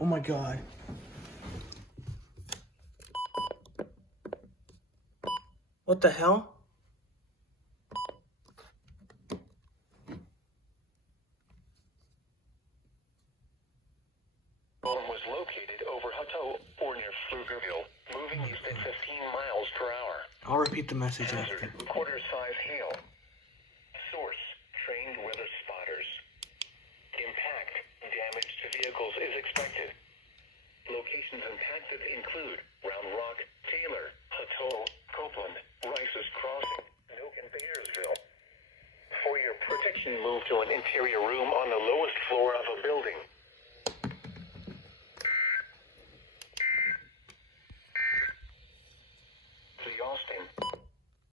Oh my god. What the hell? Was located over Hutto or near Pflugerville, moving east at 15 miles per hour. I'll repeat the message Hazard, after. quarter-size hail. Source, trained weather spotters. Impact, damage to vehicles is expected. Locations impacted include Round Rock, Taylor, Hutto, Copeland, Rice's Crossing, Nook, and Bayersville. For your protection, move to an interior room on the lowest floor of a building.